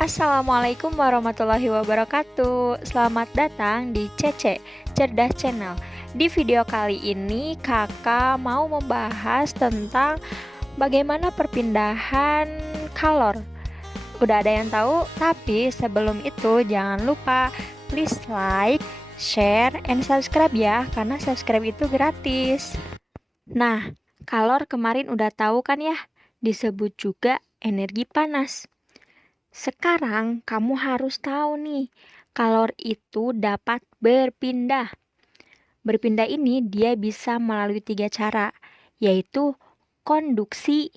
Assalamualaikum warahmatullahi wabarakatuh. Selamat datang di Cece Cerdas Channel. Di video kali ini kakak mau membahas tentang bagaimana perpindahan kalor. Udah ada yang tahu? Tapi sebelum itu jangan lupa please like, share, and subscribe ya, karena subscribe itu gratis. Nah, kalor kemarin udah tahu kan ya, disebut juga energi panas. Sekarang kamu harus tahu nih, kalor itu dapat berpindah. Berpindah ini dia bisa melalui 3 cara, yaitu konduksi,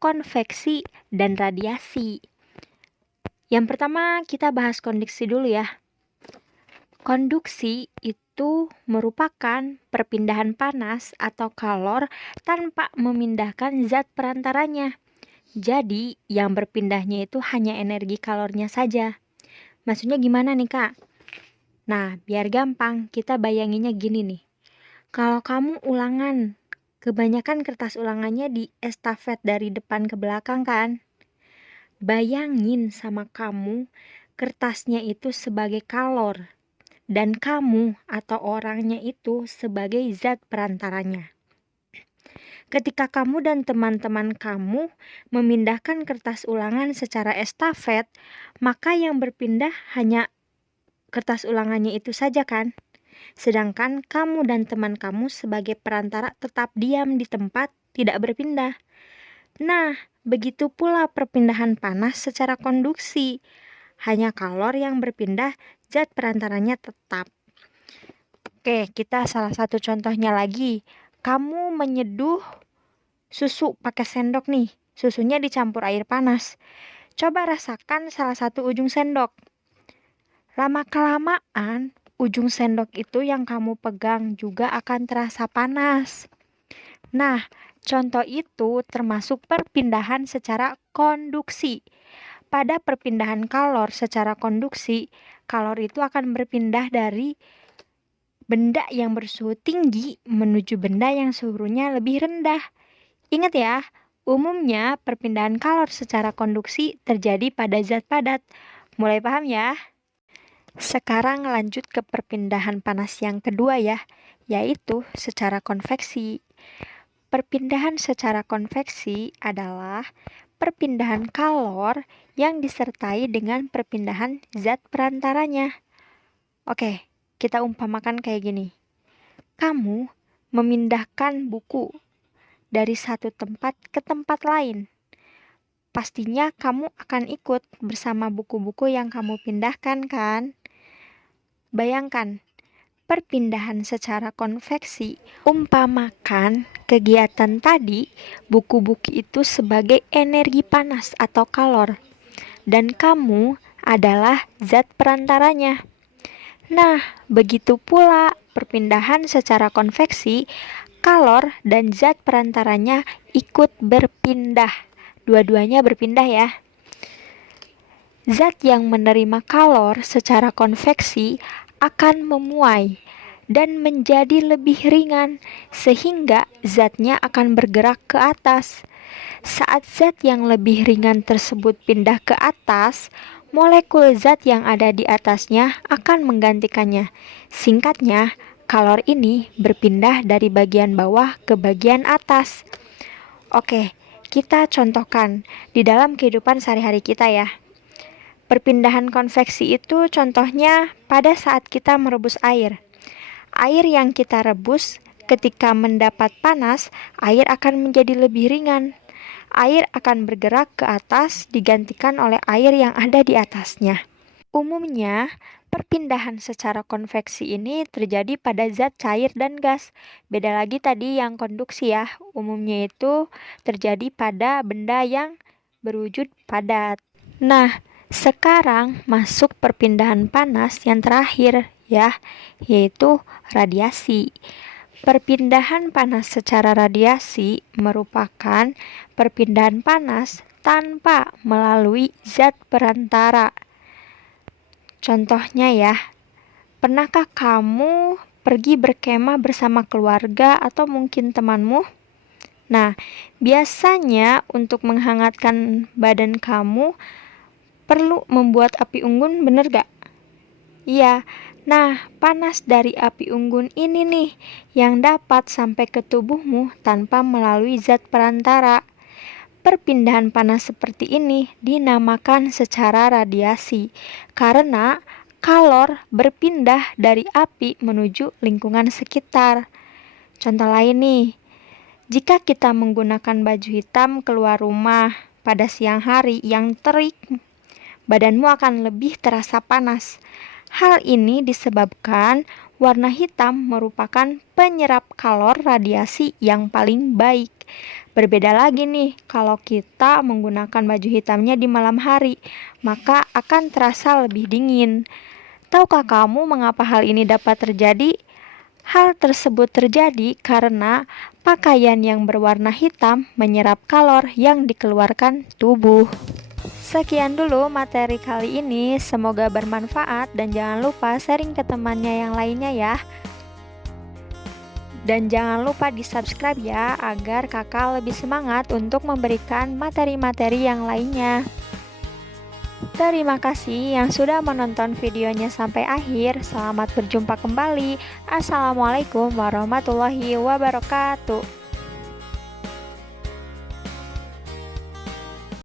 konveksi, dan radiasi. Yang pertama kita bahas konduksi dulu ya. Konduksi itu merupakan perpindahan panas atau kalor tanpa memindahkan zat perantaranya. Jadi, yang berpindahnya itu hanya energi kalornya saja. Maksudnya gimana nih, Kak? Nah, biar gampang, kita bayanginnya gini nih. Kalau kamu ulangan, kebanyakan kertas ulangannya di estafet dari depan ke belakang kan? Bayangin sama kamu, kertasnya itu sebagai kalor, dan kamu atau orangnya itu sebagai zat perantaranya. Ketika kamu dan teman-teman kamu memindahkan kertas ulangan secara estafet, maka yang berpindah hanya kertas ulangannya itu saja kan? Sedangkan kamu dan teman kamu sebagai perantara tetap diam di tempat, tidak berpindah. Nah, begitu pula perpindahan panas secara konduksi. Hanya kalor yang berpindah, zat perantaranya tetap. Oke, kita salah satu contohnya lagi. Kamu menyeduh susu pakai sendok nih. Susunya dicampur air panas. Coba rasakan salah satu ujung sendok. Lama-kelamaan, ujung sendok itu yang kamu pegang juga akan terasa panas. Nah, contoh itu termasuk perpindahan secara konduksi. Pada perpindahan kalor secara konduksi, kalor itu akan berpindah dari benda yang bersuhu tinggi menuju benda yang suhunya lebih rendah. Ingat ya, umumnya perpindahan kalor secara konduksi terjadi pada zat padat. Mulai paham ya? Sekarang lanjut ke perpindahan panas yang kedua ya, yaitu secara konveksi. Perpindahan secara konveksi adalah perpindahan kalor yang disertai dengan perpindahan zat perantaranya. Oke, kita umpamakan kayak gini. Kamu memindahkan buku dari satu tempat ke tempat lain. Pastinya kamu akan ikut bersama buku-buku yang kamu pindahkan kan? Bayangkan, perpindahan secara konveksi, umpamakan kegiatan tadi, buku-buku itu sebagai energi panas atau kalor, dan kamu adalah zat perantaranya. Nah, begitu pula perpindahan secara konveksi, kalor dan zat perantaranya ikut berpindah. Dua-duanya berpindah ya. Zat yang menerima kalor secara konveksi akan memuai dan menjadi lebih ringan sehingga zatnya akan bergerak ke atas. Saat zat yang lebih ringan tersebut pindah ke atas, molekul zat yang ada di atasnya akan menggantikannya. Singkatnya, kalor ini berpindah dari bagian bawah ke bagian atas. Oke, kita contohkan di dalam kehidupan sehari-hari kita ya. Perpindahan konveksi itu contohnya pada saat kita merebus air. Air yang kita rebus ketika mendapat panas, air akan menjadi lebih ringan. Air akan bergerak ke atas digantikan oleh air yang ada di atasnya. Umumnya, perpindahan secara konveksi ini terjadi pada zat cair dan gas. Beda lagi tadi yang konduksi ya. Umumnya itu terjadi pada benda yang berwujud padat. Nah, sekarang masuk perpindahan panas yang terakhir ya, yaitu radiasi. Perpindahan panas secara radiasi merupakan perpindahan panas tanpa melalui zat perantara. Contohnya ya, pernahkah kamu pergi berkemah bersama keluarga atau mungkin temanmu? Nah, biasanya untuk menghangatkan badan kamu, perlu membuat api unggun, bener gak? Iya, nah panas dari api unggun ini nih yang dapat sampai ke tubuhmu tanpa melalui zat perantara. Perpindahan panas seperti ini dinamakan secara radiasi karena kalor berpindah dari api menuju lingkungan sekitar. Contoh lain nih, jika kita menggunakan baju hitam keluar rumah pada siang hari yang terik, badanmu akan lebih terasa panas. Hal ini disebabkan warna hitam merupakan penyerap kalor radiasi yang paling baik. Berbeda lagi nih, kalau kita menggunakan baju hitamnya di malam hari, maka akan terasa lebih dingin. Tahukah kamu mengapa hal ini dapat terjadi? Hal tersebut terjadi karena pakaian yang berwarna hitam menyerap kalor yang dikeluarkan tubuh. Sekian dulu materi kali ini, semoga bermanfaat dan jangan lupa sharing ke temannya yang lainnya ya. Dan jangan lupa di-subscribe ya, agar kakak lebih semangat untuk memberikan materi-materi yang lainnya. Terima kasih yang sudah menonton videonya sampai akhir. Selamat berjumpa kembali. Assalamualaikum warahmatullahi wabarakatuh.